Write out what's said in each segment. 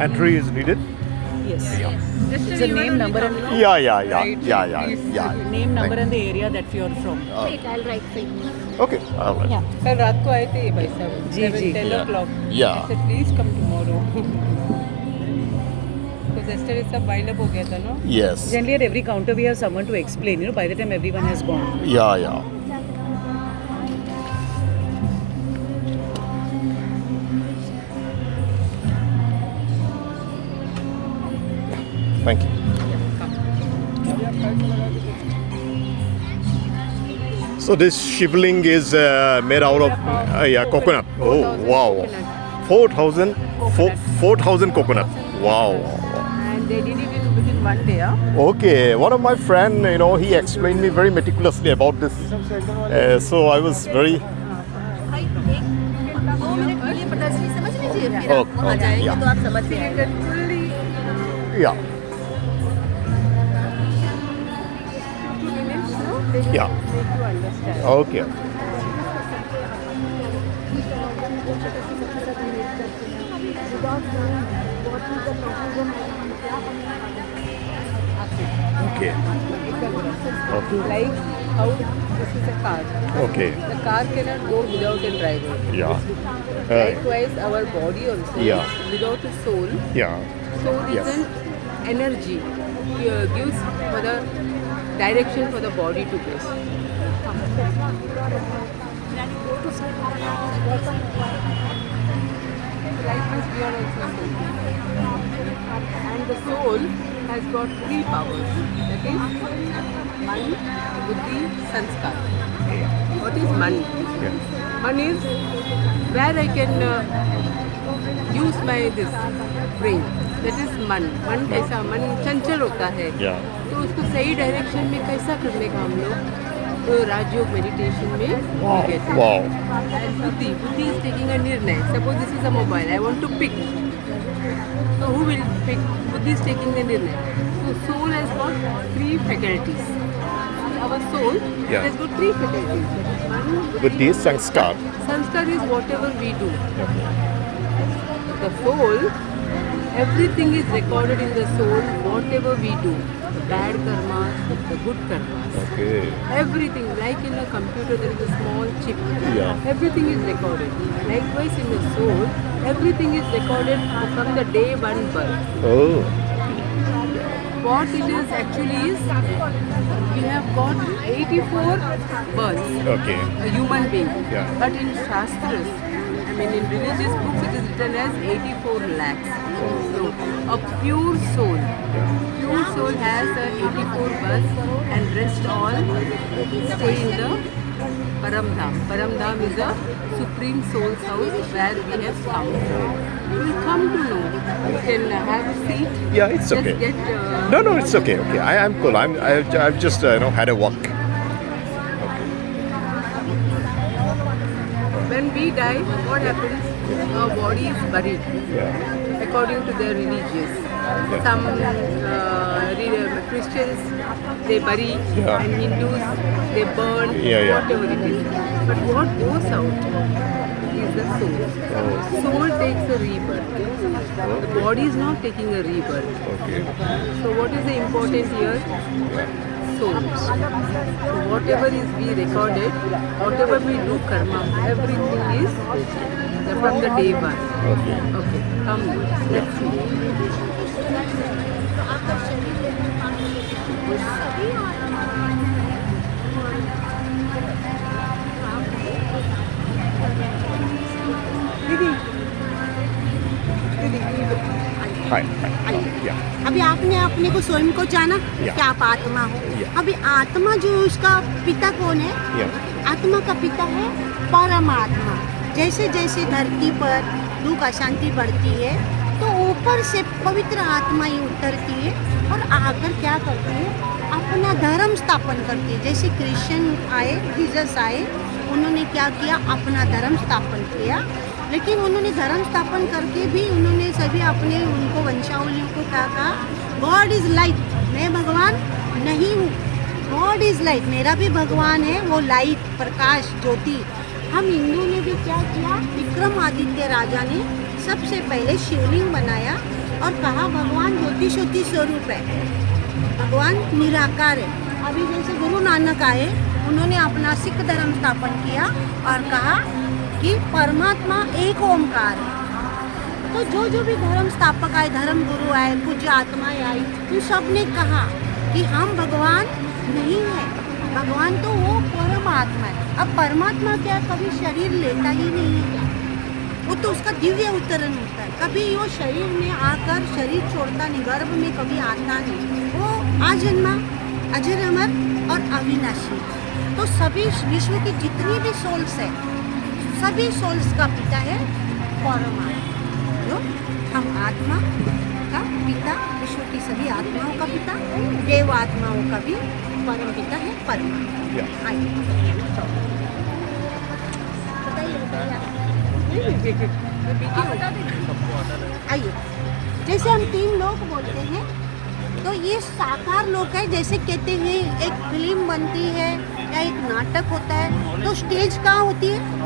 entry is needed? Yes. Yeah. It's a name, number, and name, number, and the area that you're from. Wait, I'll write for you. Okay, all right. Yeah. कल रात को आए थे ये भाई साहब जी, जी. 10 Yeah. o'clock. Yeah. I said please come tomorrow. Because yesterday सब wind up हो गया था ना. Yes. Generally, at every counter, we have someone to explain. By the time everyone has gone. Yeah. Thank you. So this shivling is made out of coconut. Oh wow, 4,000 coconut. Wow. And they did it within one day. Okay, one of my friend, he explained me very meticulously about this. So I was very. समझ लीजिए फिर Oh, आप वहाँ जाएंगे yeah. तो आप समझ में आएगा. Yeah. Yeah. Make you understand. Okay. Okay. Okay. Like how this is a car. Okay. The car cannot go without a driver. Yeah. Likewise, our body also. Yeah. Without a soul. Yeah. Soul Yes. is an energy. Gives for the direction for the body to go. Likewise, we are also soul. And the soul has got three powers. That is Man, Buddhi, Sanskar. What is Man? Yeah. Man is where I can use my this brain. That is मन. मन कैसा? मन चंचल होता है. Yeah. तो उसको सही direction में कैसा करने का हम लोग तो राजयोग मेडिटेशन में Wow. कहते हैं. Wow. And बुद्धि is taking a निर्णय. Suppose this is a mobile. I want to pick. So who will pick? Buddhi is taking the निर्णय. So soul has got three faculties. Our soul Yeah. has got three faculties. Man, Buddhi, Sanskar. Sanskar is whatever we do. The soul, everything is recorded in the soul, whatever we do. The bad karmas, the good karmas. Okay. Everything, like in a computer, there is a small chip. Yeah. Everything is recorded. Likewise, in the soul, everything is recorded from the day one birth. Oh. What it is actually is, we have got 84 births. Okay. A human being. Yeah. But in Shastras, I mean in religious books, it is written as 84 lakhs. So, a pure soul. Pure soul has 84 births and rest all stay in the Paramdham. Paramdham is a supreme soul's house where we have come. You will come to know. You can have a seat. Yeah, it's okay. Just get, No, it's okay. Okay, I'm cool. I've just had a walk. When we die, what happens? Our body is buried Yeah. according to their religious. Some Christians they bury, Yeah. and Hindus they burn, Yeah. whatever it is. But what goes out is the soul. Soul takes a rebirth. The body is not taking a rebirth. Okay. So what is the important here? Soul. So whatever is we recorded, whatever we do karma, everything is from the day one. Okay. Okay, come let's see. Hi. Yeah. अभी आपने अपने को स्वयं को जाना Yeah. कि आप आत्मा हो. Yeah. अभी आत्मा जो उसका पिता कौन है? Yeah. आत्मा का पिता है परमात्मा. जैसे जैसे धरती पर दुख अशांति बढ़ती है तो ऊपर से पवित्र आत्मा ही उतरती है और आकर क्या करती है? अपना धर्म स्थापन करती है. जैसे क्रिश्चियन आए, जीसस आए, उन्होंने क्या किया? अपना धर्म स्थापन किया. लेकिन उन्होंने धर्म स्थापन करके भी उन्होंने सभी अपने उनको वंशावलियों को क्या कहा? God is light. मैं भगवान नहीं हूँ. God is light. मेरा भी भगवान है, वो लाइट, प्रकाश, ज्योति. हम हिंदू ने भी क्या किया? विक्रमादित्य राजा ने सबसे पहले शिवलिंग बनाया और कहा भगवान ज्योति स्वरूप है, भगवान निराकार है। अभी जैसे गुरु नानक आए, उन्होंने अपना सिख धर्म स्थापन किया और कहा कि परमात्मा एक ओमकार है। तो जो भी धर्म स्थापक आए, धर्म गुरु आए, पूज्य आत्माएं आई, उन सब ने कहा कि हम भगवान नहीं है, भगवान तो वो परमात्मा है। अब परमात्मा क्या कभी शरीर लेता ही नहीं है क्या? वो तो उसका दिव्य अवतरण होता है, कभी वो शरीर में आकर शरीर छोड़ता नहीं, गर्भ में कभी आता नहीं। वो आजन्मा, अजर अमर और अविनाशी। तो सभी विश्व की जितनी भी सोल्स है, सभी सोल्स का पिता है परमात्मा। जो हम आत्मा का पिता, विश्व की सभी आत्माओं का पिता, देव आत्माओं का भी परम पिता है परमात्मा। आइए, जैसे हम 3 लोग बोलते हैं, तो ये साकार लोक है। जैसे कहते हैं एक फिल्म बनती है या एक नाटक होता है, तो स्टेज कहाँ होती है?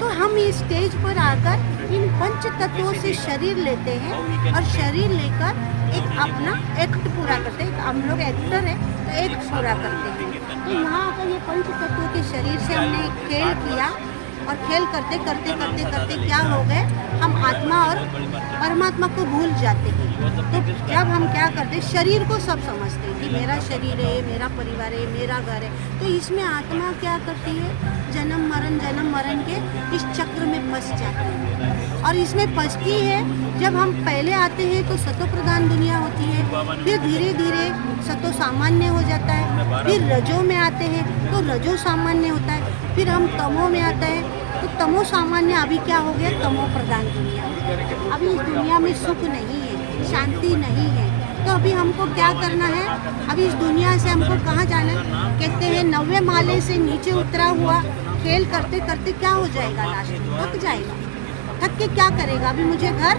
तो हम इस स्टेज पर आकर इन पंच तत्वों से शरीर लेते हैं और शरीर लेकर एक अपना एक्ट पूरा करते हैं। हम लोग एक्टर हैं, तो एक्ट पूरा करते हैं। तो यहाँ आकर ये पंच तत्वों के शरीर से हमने खेल किया और खेल करते करते करते करते क्या हो गए, हम आत्मा और परमात्मा को भूल जाते हैं। तो जब हम क्या करते, शरीर को सब समझते हैं कि मेरा शरीर है, मेरा परिवार है, मेरा घर है। तो इसमें आत्मा क्या करती है, जन्म मरण के इस चक्र में फंस जाती है। और इसमें फंसती है, जब हम पहले आते हैं तो सतो प्रधान दुनिया होती है, फिर धीरे धीरे सतो सामान्य हो जाता है, फिर रजो में आते हैं तो रजो सामान्य होता है, फिर हम तमो में आते हैं तो तमो सामान्य। अभी क्या हो गया, तमो प्रधान दुनिया। अभी इस दुनिया में सुख नहीं है, शांति नहीं है। तो अभी हमको क्या करना है, अभी इस दुनिया से हमको कहाँ जाना है? कहते हैं 90 माले से नीचे उतरा हुआ खेल करते करते क्या हो जाएगा, लास्ट में थक जाएगा। थक के क्या करेगा, अभी मुझे घर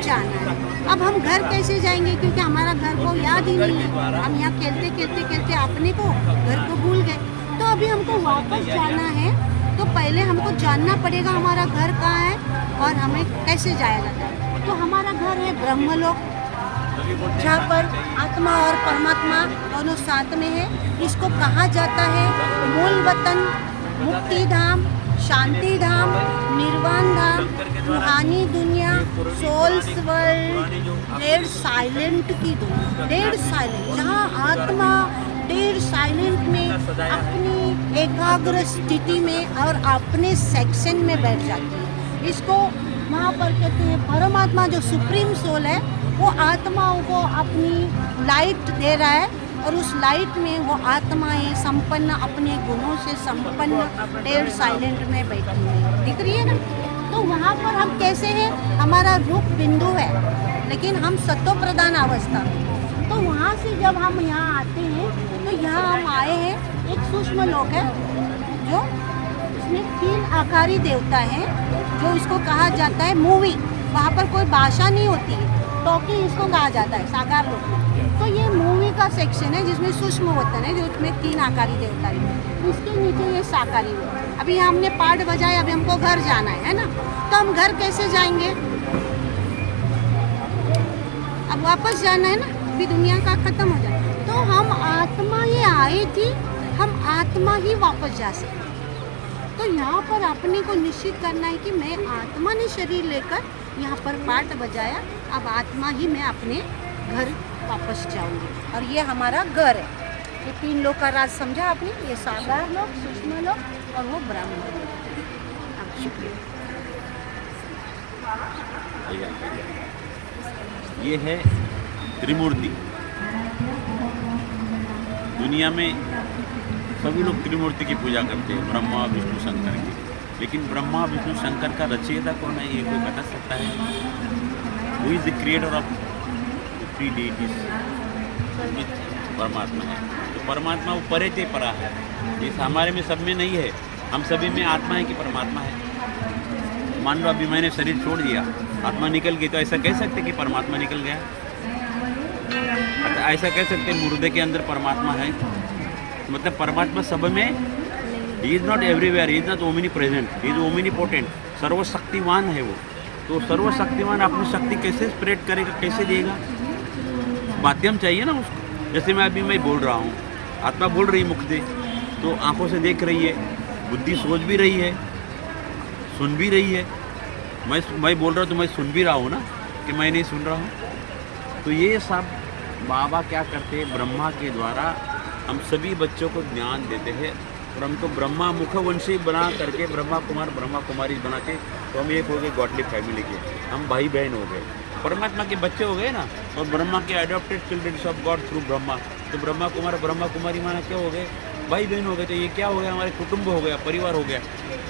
जाना है। अब हम घर कैसे जाएंगे, क्योंकि हमारा घर को याद ही नहीं है। हम यहाँ खेलते खेलते खेलते अपने को, घर को भूल गए। तो अभी हमको वापस जाना है, तो पहले हमको जानना पड़ेगा हमारा घर कहाँ है और हमें कैसे जाया जाता है। तो हमारा घर है ब्रह्मलोक, जहाँ पर आत्मा और परमात्मा दोनों साथ में है। इसको कहा जाता है मूल वतन, मुक्ति धाम, शांति धाम, निर्वाण धाम, रूहानी दुनिया, सोल्स वर्ल्ड, डेड साइलेंट की दुनिया। डेड साइलेंट, जहाँ आत्मा डेड साइलेंट में अपनी एकाग्र स्थिति में और अपने सेक्शन में बैठ जाती है। इसको वहाँ पर कहते हैं परमात्मा, जो सुप्रीम सोल है, वो आत्माओं को अपनी लाइट दे रहा है और उस लाइट में वो आत्माएं संपन्न, अपने गुणों से संपन्न डेड साइलेंट में बैठी है। दिख रही है ना? तो वहाँ पर हम कैसे हैं, हमारा रूप बिंदु है, लेकिन हम सत्व प्रधान अवस्था में। तो वहाँ से जब हम यहाँ आते हैं, तो यहाँ हम आए हैं एक सूक्ष्म लोक है, जो इसमें 3 आकारी देवता हैं, जो इसको कहा जाता है मूवी। वहाँ पर कोई भाषा नहीं होती है, टॉकी इसको कहा जाता है साकार लोक में। तो ये मूवी का सेक्शन है, जिसमें सूक्ष्म वतन है, जो इसमें 3 आकारी देवता है। इसके नीचे ये साकारी लोक। अभी हमने पाठ बजाया, अभी हमको घर जाना है ना? तो हम घर कैसे जाएंगे? अब वापस जाना है ना, अभी दुनिया का खत्म हो जाए। तो हम आत्मा ही आई थी, हम आत्मा ही वापस जा सकते। तो यहाँ पर अपने को निश्चित करना है कि मैं आत्मा ने शरीर लेकर यहाँ पर पाठ बजाया, अब आत्मा ही मैं अपने घर वापस जाऊँगी। और ये हमारा घर है। ये 3 लोग का राज समझा आपने, ये साकार लोग, सूक्ष्म लोग और वो ब्राह्मण लोग। शुक्रिया। ये है त्रिमूर्ति। दुनिया में सभी लोग त्रिमूर्ति की पूजा करते हैं, ब्रह्मा विष्णु शंकर की। लेकिन ब्रह्मा विष्णु शंकर का रचयिता कौन है, ये कोई बता सकता है? Who is the creator of 3 deities? परमात्मा है। तो परमात्मा वो परे ते परा है, जैसे हमारे में सब में नहीं है, हम सभी में आत्मा है कि परमात्मा है। मान लो अभी मैंने शरीर छोड़ दिया, आत्मा निकल गई, तो ऐसा कह सकते कि परमात्मा निकल गया? अच्छा, ऐसा कह सकते मुर्दे के अंदर परमात्मा है? मतलब परमात्मा सब में, he is not everywhere, he is not omnipresent, he is omnipotent, सर्वशक्तिवान है वो। तो सर्वशक्तिमान अपनी शक्ति कैसे स्प्रेड करेगा, कैसे देगा? माध्यम चाहिए ना उसको। जैसे मैं बोल रहा हूँ, आत्मा बोल रही मुख से, तो आंखों से देख रही है, बुद्धि सोच भी रही है, सुन भी रही है। मैं बोल रहा हूँ तो मैं सुन भी रहा हूँ ना, कि मैं नहीं सुन रहा हूँ। तो ये सब बाबा क्या करते हैं, ब्रह्मा के द्वारा हम सभी बच्चों को ज्ञान देते हैं। और हमको ब्रह्मा मुखवंशी बना करके ब्रह्मा कुमार ब्रह्मा कुमारी बना के, तो हम एक हो गए गॉडली फैमिली के, हम भाई बहन हो गए, परमात्मा के बच्चे हो गए ना। और ब्रह्मा के adopted children of God through Brahma, तो ब्रह्मा कुमार ब्रह्मा कुमारी माना क्या हो गए, भाई बहन हो गए। तो ये क्या हो गया, हमारे कुटुंब हो गया, परिवार हो गया।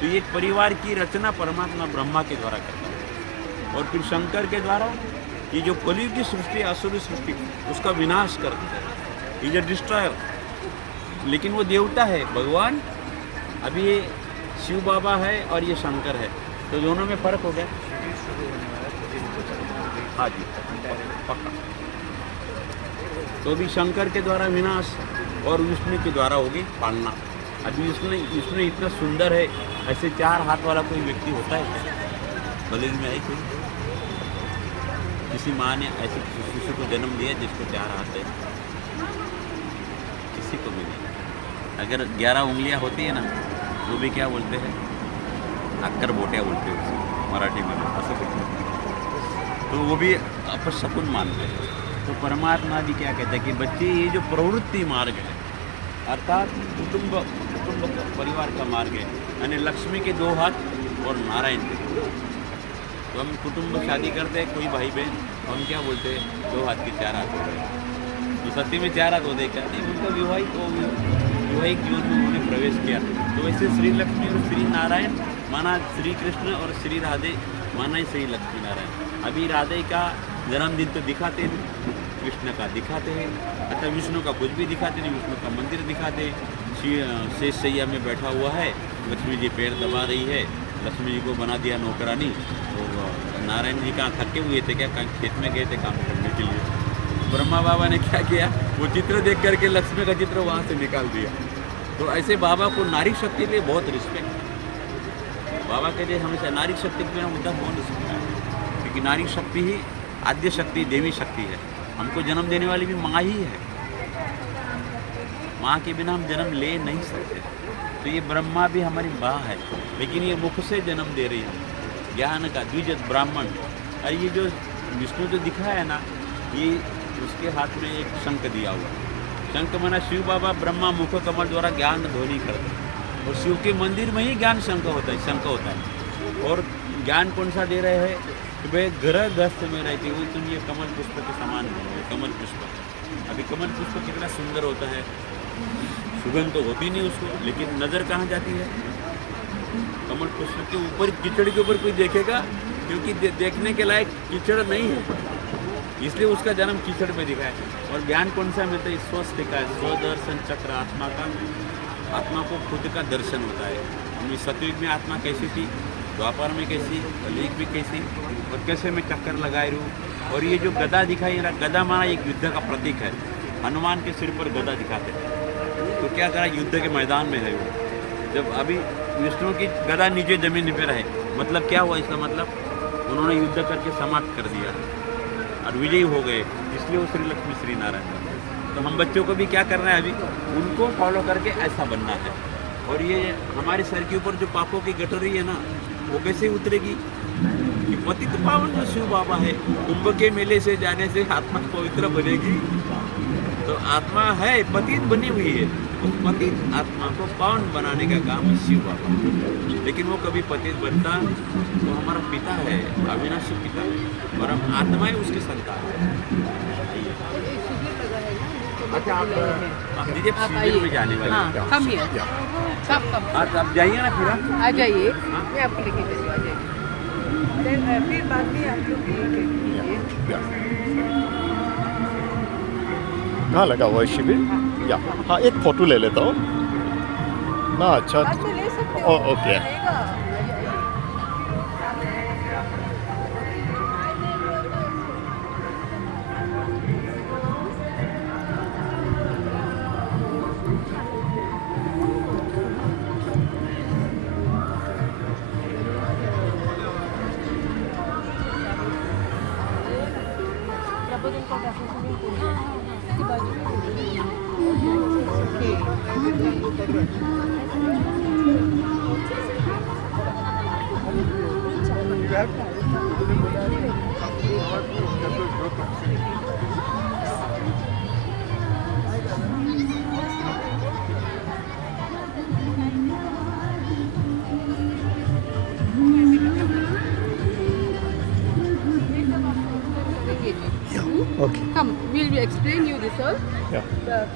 तो ये परिवार की रचना परमात्मा ब्रह्मा के द्वारा करता है। और फिर शंकर के द्वारा ये जो कलयुग की सृष्टि, असुरी सृष्टि, उसका विनाश कर देता है। ये जो डिस्ट्रॉयर, लेकिन वो देवता है, भगवान। अभी ये शिव बाबा है और ये शंकर है, तो दोनों में फर्क हो गया। हाँ जी, पक्का। तो भी शंकर के द्वारा विनाश और विष्णु के द्वारा होगी पालना। अभी विष्णु इतना सुंदर है, ऐसे 4 हाथ वाला कोई व्यक्ति होता है क्या? भले में है कोई? किसी माँ ने ऐसे शिशु को जन्म दिया जिसको 4 हाथ है? किसी को भी नहीं। अगर 11 उंगलियां होती है ना, वो भी क्या बोलते हैं, अक्कर बोटिया बोलते हैं उसे मराठी में, ऐसा कुछ। तो वो भी अपशकुन मानते हैं। तो परमात्मा भी क्या कहता है कि बच्चे, ये जो प्रवृत्ति मार्ग है, अर्थात कुटुंब परिवार का मार्ग है, यानी लक्ष्मी के 2 हाथ और नारायण के। तो हम कुटुंब शादी करते हैं, कोई भाई बहन, हम क्या बोलते हैं, 2 हाथ के 4 हाथ हो गए। तो सत्य में 4 हाथ होते क्या नहीं, उनका वैवाहिक जीवन में उन्होंने प्रवेश किया। तो वैसे श्री लक्ष्मी और श्री नारायण माना श्री कृष्ण, और श्री राधे माना ही श्री लक्ष्मी नारायण। अभी राधे का जन्मदिन तो दिखाते हैं, कृष्ण का दिखाते हैं, अच्छा विष्णु का कुछ भी दिखाते नहीं, विष्णु का मंदिर दिखाते हैं। शेष सैया में बैठा हुआ है, लक्ष्मी जी पैर दबा रही है, लक्ष्मी जी को बना दिया नौकरानी। और नारायण जी कहाँ थके हुए थे क्या, कहीं खेत में गए थे काम करने के लिए। ब्रह्मा बाबा ने क्या किया, वो चित्र देख करके लक्ष्मी का चित्र वहाँ से निकाल दिया। तो ऐसे बाबा को नारी शक्ति पे बहुत रिस्पेक्ट। बाबा कहते हैं हमेशा नारी शक्ति के बिना उद्धर हो नहीं सकता है, क्योंकि नारी शक्ति ही आद्य शक्ति, देवी शक्ति है। हमको जन्म देने वाली भी माँ ही है, माँ के बिना हम जन्म ले नहीं सकते। तो ये ब्रह्मा भी हमारी माँ है, लेकिन ये मुख से जन्म दे रही है, ज्ञान का द्विज ब्राह्मण। और ये जो विष्णु जो दिखा है ना, ये उसके हाथ में एक शंख दिया हुआ। शंख माना शिव बाबा ब्रह्मा मुख कमल द्वारा ज्ञान ध्वनि करते हैं, और शिव के मंदिर में ही ज्ञान शंख होता है, शंख होता है। और ज्ञान कौन सा दे रहे हैं कि भाई ग्रह ग्रस्त में रहती हुई तुम ये कमल पुष्प के समान बनो। कमल पुष्प, अभी कमल पुष्प कितना सुंदर होता है, सुगंध तो होती नहीं उसको, लेकिन नज़र कहाँ जाती है, कमल पुष्प के ऊपर। कीचड़ के ऊपर कोई देखेगा, क्योंकि देखने के लायक कीचड़ नहीं है, इसलिए उसका जन्म कीचड़ में दिखा है। और ज्ञान कौन सा मिलता है, स्वस्थ का स्वदर्शन चक्र, आत्मा का, आत्मा को खुद का दर्शन होता है। सतयुग में आत्मा कैसी थी, द्वापर में कैसी, कलयुग में कैसी, और कैसे मैं चक्कर लगाए रहूँ। और ये जो गदा दिखाई रहा, गदा माना एक युद्ध का प्रतीक है, हनुमान के सिर पर गदा दिखाते हैं। तो क्या करा, युद्ध के मैदान में है वो। जब अभी विष्णु की गदा नीचे जमीन पर है, मतलब क्या हुआ, इसका मतलब उन्होंने युद्ध करके समाप्त कर दिया और विजयी हो गए, इसलिए वो श्री लक्ष्मी श्री नारायण। तो हम बच्चों को भी क्या करना है, अभी उनको फॉलो करके ऐसा बनना है। और ये हमारे सर के ऊपर जो पापों की गठरी है ना, वो कैसे उतरेगी, कि पतित पावन जो शिव बाबा है, कुंभ के मेले से जाने से आत्मा पवित्र बनेगी। तो आत्मा है पतित बनी हुई है, उस पतित आत्मा को पावन बनाने का काम है शिव बाबा। लेकिन वो कभी पतित बनता, वो हमारा पिता है, अविनाशी पिता है, और हम आत्माएं उसकी संतान है। अच्छा आप दीजिए, शिविर में जाने वाले हैं। हाँ, कम हियर, कम। आप जाइए ना, फिर आ जाइए, मैं आपको लेके चलूँ, आ जाइए। फिर बाद में आप लोग कहाँ लगा हुआ है शिविर? या हाँ, एक फ़ोटो ले लेता हूँ ना। अच्छा, ले सकते हो, okay. Okay. Come, we'll explain you this all. Yeah. Yeah,